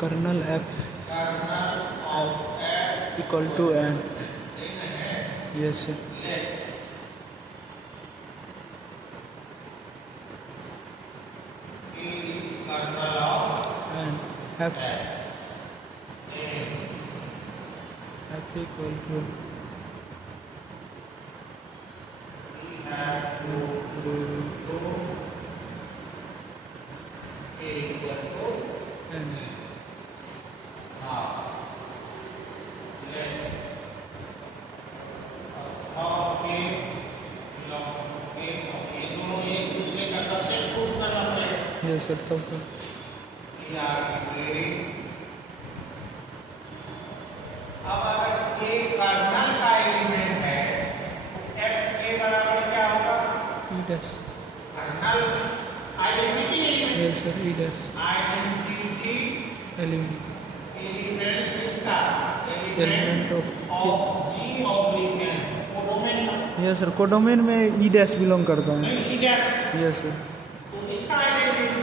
Colonel f equal to n. Yes sir. And f equal to n. Yes sir. तो अब अगर के colonel का एलिमेंट है तो f के बराबर क्या होगा? e dash. Kernel identity element. Yes sir. e dash. Identity Element किसका? element of G oblique n codomain का। yes sir. कोडोमेन में e dash बिलोंग करता है. नहीं ई डैश। Yes sir. तो इसका आइडेंटिटी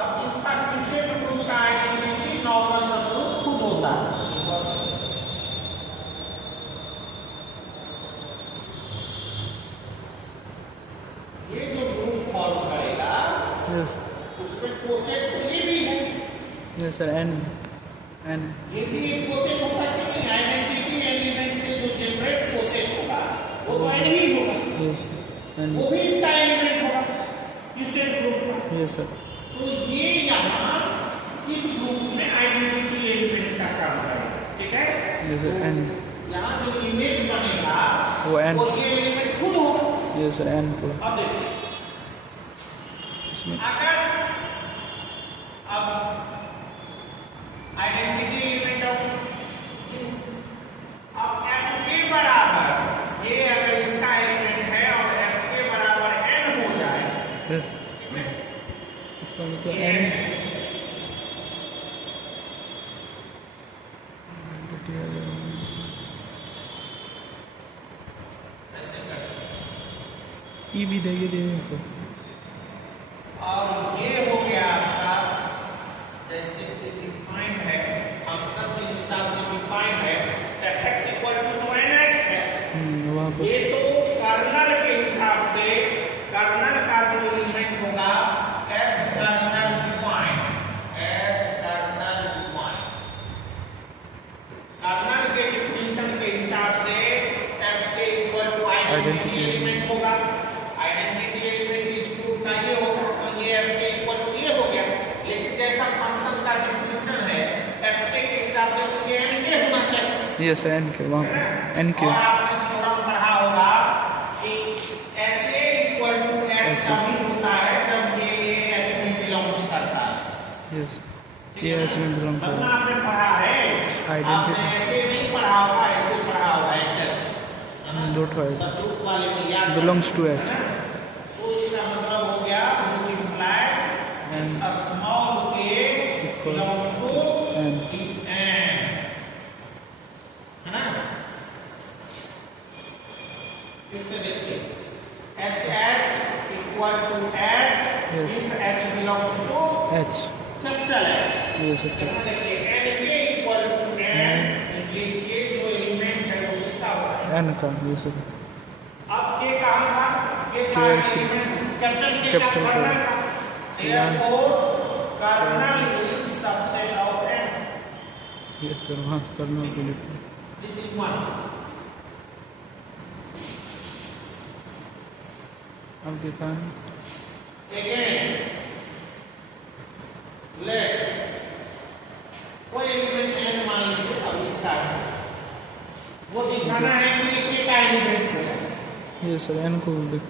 अब इसका दूसरे ग्रुप का आइडेंटिटी नॉर्मल सबग्रुप खुद होता है। ये जो ग्रुप फॉर्म करेगा Yes. उसमें कोसेट तो ये भी है, Yes sir. n. ये भी एक कोसेट होगा कि नहीं? आइडेंटिटी एलिमेंट से जो जनरेट कोसेट होगा वो तो n ही होगा, Yes sir. n. वो भी इसका एलिमेंट होगा यूसेट ग्रुप का। Yes sir. तो ये यहाँ इस ग्रुप में आइडेंटिटी एलिमेंट का काम करेगा, ठीक है? Yes sir. n. यहाँ जो इमेज बनेगा वो n. वो ये एलिमेंट खुद होगा। Yes sir. n पूरा अब देखिए इसमें अगर अब आइडेंटिटी एलिमेंट ऑफ अब f के बराबर ये अगर इसका एलिमेंट है और f के बराबर n हो जाए, yes. इसका मतलब n ऐसे कर e भी देंगे सर. और ये हो गया आपका जैसे कि डिफाइंड है फंक्शन जिस हिसाब से डिफाइंड है f(x = 2nx) है। वहाँ पर ये तो कर्नल के हिसाब से कर्नल का जो एलिमेंट होगा एज कर्नल डिफाइंड कर्नल के डिफिनेशन के हिसाब से f के इक्वल टू आइडेंटिटी एलिमेंट होगा। आइडेंटिटी एलिमेंट इस ग्रुप का ये होगा तो ये f के इक्वल टू ये हो गया। लेकिन जैसा फंक्शन का डिफिनेशन है f के हिसाब से तो ये n के होना चाहिए। yes n के वहाँ पर n के और आपने थ्योरम पढ़ा होगा कि HA इक्वल टू H तभी होता है जब ये H में बिलोंग्स करता है। yes ये h में बिलोंग मतलब करता आपने पढ़ा है, Identity. आपने HA नहीं पढ़ा होगा, ऐसे पढ़ा होगा HH, है ना? है. दो ठो है सबग्रुप वाले में याद belongs to h. सो इसका मतलब हो गया which implies And a small k belongs to n. is n, है ना? फिर से देखिए HH equal to H Yes. if H belongs to h capital H। yes sir. यहाँ देखिए n के इक्वल टू n, ये जो एलिमेंट है वो इसका होगा। n का yes sir. अब के कहाँ था? के था एलिमेंट कैपिटल के का Capital कर्नल का। का। Therefore, kernel is subset of n. yes sir. वहाँ से करना के लिए This is one. अब दिखाएं Again, let कोई एलिमेंट n मान लीजिए अब इसका है, वो दिखाना है कि ये के का एलिमेंट है। yes sir. n को देख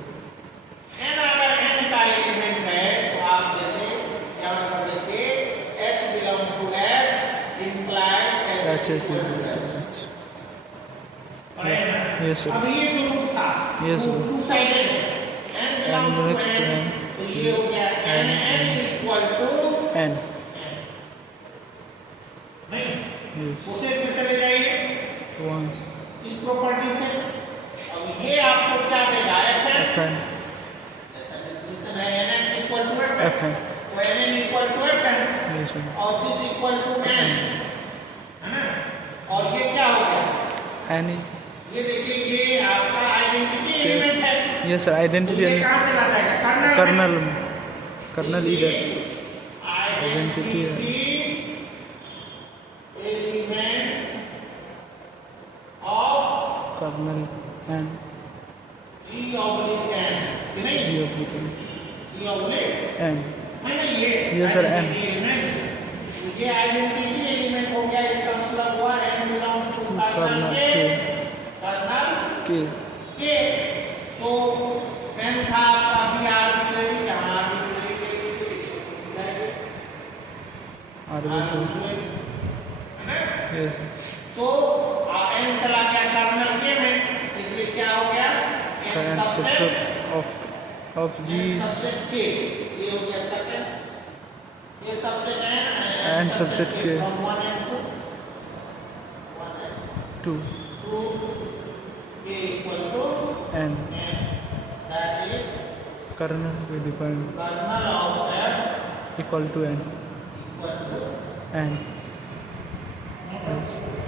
n अगर n का एलिमेंट है तो आप जैसे यहाँ पर देखिए h belongs to h implies h h is equal to h। yes sir. अब ये जो रूप था Yes, वो sir. टू साइडेड है, n belongs to next to n, n. तो ये हो गया n इक्वल टू n नहीं yes कोसेट में चले जाइए once इस प्रॉपर्टी से। अब ये आपको क्या देगा fn, fn definition है nx equal to fn, fn तो nn equal to fn yes sir. और और दिस इक्वल टू n, है ना। और ये क्या हो गया, एन इज ये देखिए ये आपका आइडेंटिटी एलिमेंट है। यस सर, आइडेंटिटी ये कहाँ चला जाएगा, कर्नल में। कर्नल इधर identity element of kernel N G oblique n, कि नहीं, G oblique G oblique N है ना। ये सर एन ये आइडेंटिटी एलिमेंट हो गया, इसका मतलब हुआ n बिलोंग्स टू कर्नल के के। सो n था आपका भी आर्बिट्रेरी, यहाँ आर्बिट्रेरी के लिए आर्बिट्रेरी है ना। यस तो n चला गया कर्नल के में, इसलिए क्या हो गया, N subset of G subset के, ये हो गया सेकंड, ये सबसेट एन सबसेट के 2 के equal to N that is kernel we define kernel of f equal to n equal to and yes.